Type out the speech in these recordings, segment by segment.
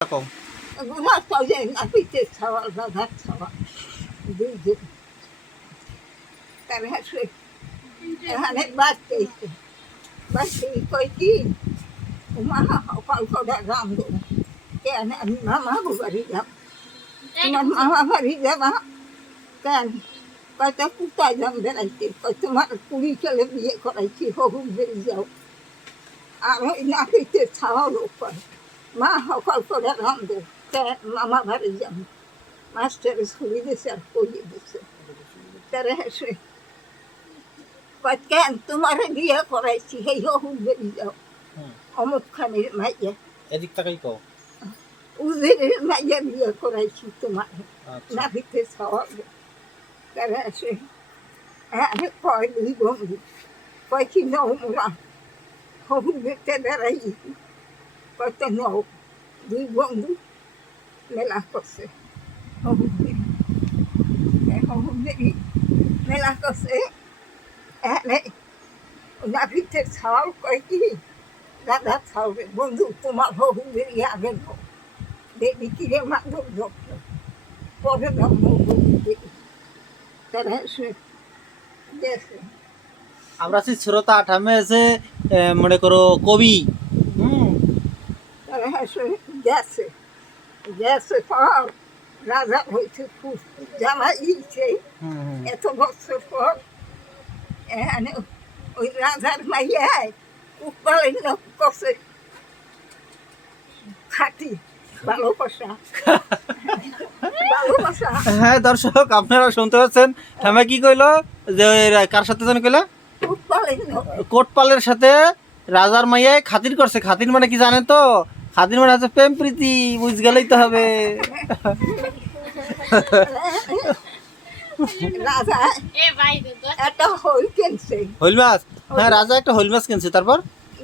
কম গুণা চলে না পিঠে খাওয়া দাদা খাওয়া দুইজন তার হাসে এখানে বাচ্চা বাচ্চা কই কি মা সকাল করে রান্ধো কেন আমি মামা বাড়ি যাব তোমার মামা বাড়ি যাবা কেন কয়টা কোথায় যাম বেড়াইতে কয় তোমার কুড়ি ছেলে বিয়ে করাইছি হবু বেড়ে যাও আর ওই নাপিতে খাওয়ার উপর মা সকাল করে রান্ধো কেন মামা বাড়ি যাব মাস্টারে ছবি দিছে আর পড়িয়ে দিছে তারা হেসে কয় কেন তোমার বিয়ে করাইছি সেই হবু বেড়ে যাও হুম। অমুক খানির মাইয়া এদিক তাকাই কও উজিরের মাইয়া বিয়ে করাইছি তোমার আচ্ছা নাভিতে খাওয়াবে তারা আসে আরে কয় দুই বন্ধু কয় কি নৌ মোরা হবু দেখতে দাঁড়াই কয়তো নৌ দুই বন্ধু মেলা করছে। হবু হবু মেলা করছে। আরে নাভিতে খাওয়াও কয় কি? দাদা খাওয়াবে বন্ধু, তোমার বেরিয়ে আগে নাও। দেখবি কিরে মাধব যত্ন? পরে ধর্ম তারা আমরা আছি শ্রোতা আঠামে আছে মনে করো, কবি। তারা এসে গেছে গেছে পর রাজা হয়েছে খুব জামাই ইচ্ছে হুম, হুম। এত বছর পর এখানে ওই রাজার মাইয়ায় উৎপাদন করছে খাটি ভালোবাসা ভালোবাসা হ্যাঁ দর্শক আপনারা শুনতে পাচ্ছেন। ঠামে কি কইলো? যে কার সাথে যেন কইলা? কোটপালের সাথে রাজার মাইয়ায় খাতির করছে। খাতির মানে কি জানেন তো? খাতির মানে হচ্ছে প্রেম প্রীতি বুঝ গেলেই তো হবে। রাজা একটা হই কিনছে। হইল মাছ? হ্যাঁ রাজা একটা হইল মাছ কিনছে তারপর?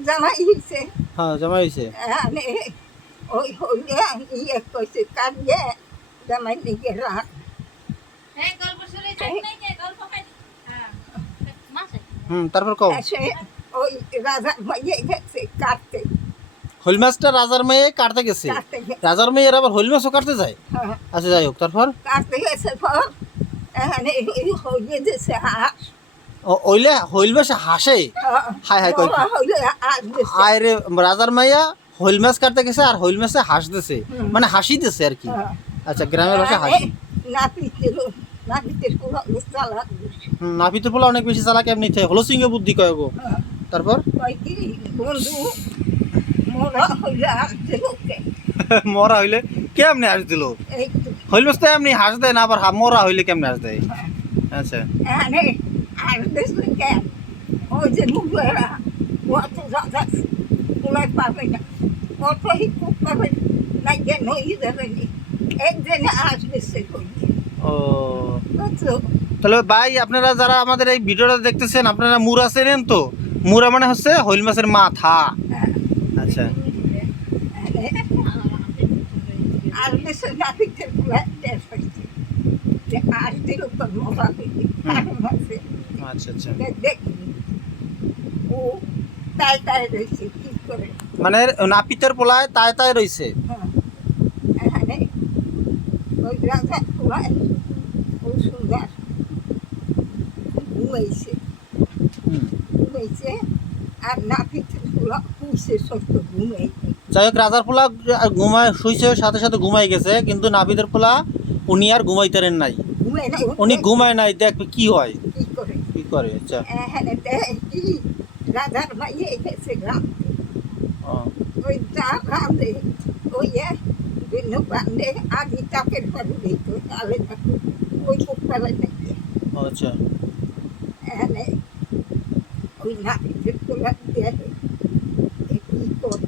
জামাই হিসে হ্যাঁ জমা হয়েছে মানে ওই হইলে ইয়ে কইছে কাঁদিয়ে জামাই নিকে রাখ হুম তারপর কও। এসে ওই রাজা মাইয়ে গেছে কাটতে। হইল মাছটা রাজার মেয়ে কাটতে গেছে। রাজার মেয়ের আবার হইল মাছও কাটতে যায়? হ্যাঁ, আচ্ছা যাই হোক তারপর? কাটতে গেছে পর এখানে এই হইলে দিছে হাঁস। ওইলে হইল মাছ হাসে? হ্যাঁ, হায় হায় কই আয় রে রাজার মাইয়া হইল মাছ কাটতে গেছে আর হইল মাছে হাসতেছে মানে হাসি দিছে আর কি। হ্যাঁ। আচ্ছা গ্রামের ভাষা হাসি। নাপিতের পোলা অনেক বেশি চালাক এমনি থেকে হলো সিংহ বুদ্ধি কয় গো? হ্যাঁ, তারপর? বন্ধু? মোরা হইলে কেমনে হাস দিল? হইল তো এমনি হাস দেয় না আবার মরা হইলে কেমনে হাস দেয়। আচ্ছা। তাহলে ভাই আপনারা যারা আমাদের এই ভিডিওটা দেখতেছেন আপনারা মুরা চেনেন তো? মুরা মানে হচ্ছে হইল মাছের মাথা। হ্যাঁ, আচ্ছা। আর নাপিতের হয়েছে যে দিল তো আচ্ছা আচ্ছা। দেখি ও তাই তাই রয়েছে কি করে? মানে নাপিতের পোলায় তাই তাই রইছে হ্যাঁ, এখানে ওই রাজা খুব সুন্দর ঘুমাইছে। ঘুমাইছে আর নাপিত পুষে সত্য ঘুমাইছে। যাই হোক রাজার পোলা ঘুমায় শুইছে সাথে সাথে ঘুমাই গেছে কিন্তু নাবিদের পোলা উনি আর ঘুমাইতারেন নাই। নাই উনি ঘুমায় নাই দেখবে কি হয়। কি করে? আচ্ছা। রাজার মাইয়ে গেছে গ্রাম। ওই যা রাঁধে ওই বিভিন্ন বান্ধে আগে তাকের পারু দিত তাহলে ওই কুকপালে নাকি আচ্ছা। ওই দিয়ে কি করে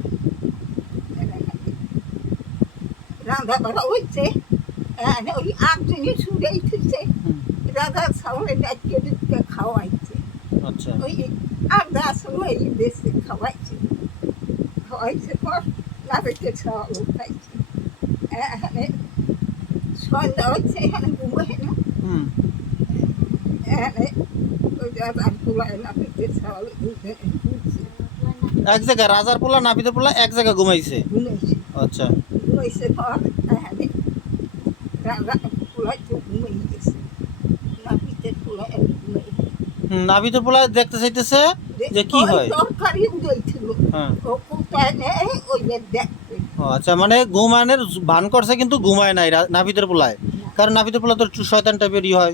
রাধা বাড়া হয়েছে ওই আট জিনিস ছুড়ে উঠেছে রাধা সামনে ডাকিয়ে দিতে খাওয়াইছে। আচ্ছা। ওই আধা সময় বেশি খাওয়াইছে। খাওয়াইছে পর নাপিতে খাওয়ালো খাইছে। এখানে সন্ধ্যা হচ্ছে এখানে ঘুমায় না। হুম। এখানে ওই রাধা কুলায় নাপিতে খাওয়ালো দুজনে এক জায়গায় রাজার পোলা নাপিতের পোলা এক জায়গায় ঘুমাইছে। আচ্ছা। হয়েছে পর এখানে পোলায় তো ঘুমিয়ে গেছে নাপিতের পোলায় ঘুমিয়ে পোলা দেখতে চাইতেছে যে কি হয়? তরকারি উঠেছিল হ্যাঁ। ও কোথায় নেই ওই যে দেখতে ও আচ্ছা মানে ঘুমানের ভান করছে কিন্তু ঘুমায় নাই রা- নাভিদের পোলায় কারণ নাভিদের পোলা তো শয়তান টাইপেরই হয়।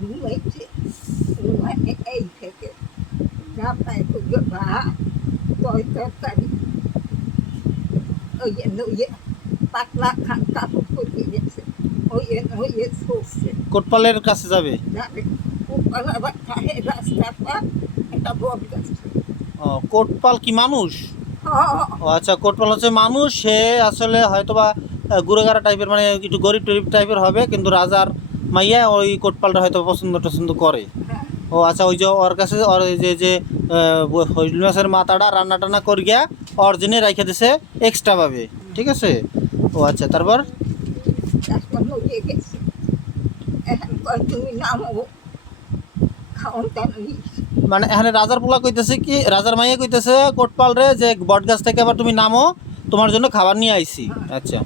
ঘুমাইছে এই থেকে। বা সরছে কোটপালের কাছে যাবে বা ও কোটপাল কি মানুষ ও আচ্ছা কোটপাল হচ্ছে মানুষ সে আসলে হয়তোবা গুড়েগাড়া টাইপের মানে একটু গরিব টরিব টাইপের হবে কিন্তু রাজার মাইয়া ওই কোটপালটা হয়তো পছন্দ টছন্দ করে ও আচ্ছা ওই যে ওর কাছে ওর যে যে হইল মাছের মাথাটা রান্না টান্না করি করিয়া অরিজিনে রাইখে দিছে এক্সট্রা ভাবে ঠিক আছে? ও আচ্ছা তারপর? মানে এখানে রাজার পোলা কইতেছে কি রাজার মাইয়া কইতেছে কোটপাল রে যে বট গাছ থেকে আবার তুমি নামো তোমার জন্য খাবার নিয়ে আইছি। আচ্ছা।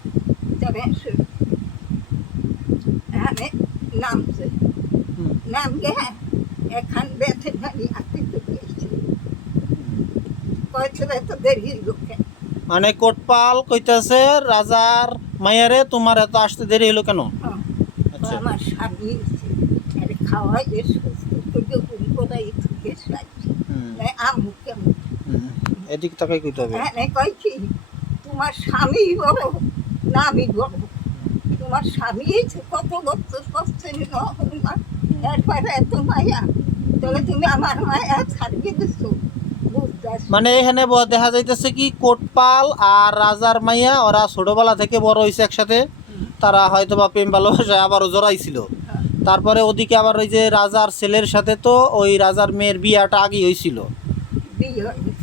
তবে নামছে। নাম গে এখান জানি কয়েছে তো দেরি লোকে। মানে কোটপাল কইতেছে রাজার মাইয়ারে তোমার এত আসতে দেরি হলো কেন? আচ্ছা। আমার স্বামী এসে আরে খাওয়াই যে সুস্থ করে ঘুম করাই থেকে সাইছি হুম, কেমন? এদিক তাকাই কইতে হবে। এখানে কয় কি? তোমার স্বামী বড় না আমি বড় তোমার স্বামী কত বছর করছে হনুমান এরপরে এত তাহলে তুমি আমার মায়া ছাড়িয়ে দিছো মানে এখানে দেখা যাইতেছে কি কোটপাল আর রাজার মাইয়া ওরা ছোটবেলা থেকে বড় হয়েছে একসাথে। তারা হয়তো বা প্রেম ভালোবাসায় আবারও জড়াইছিল। তারপরে ওদিকে আবার ওই যে রাজার ছেলের সাথে তো ওই রাজার মেয়ের বিয়াটা আগেই হয়েছিল হয়ে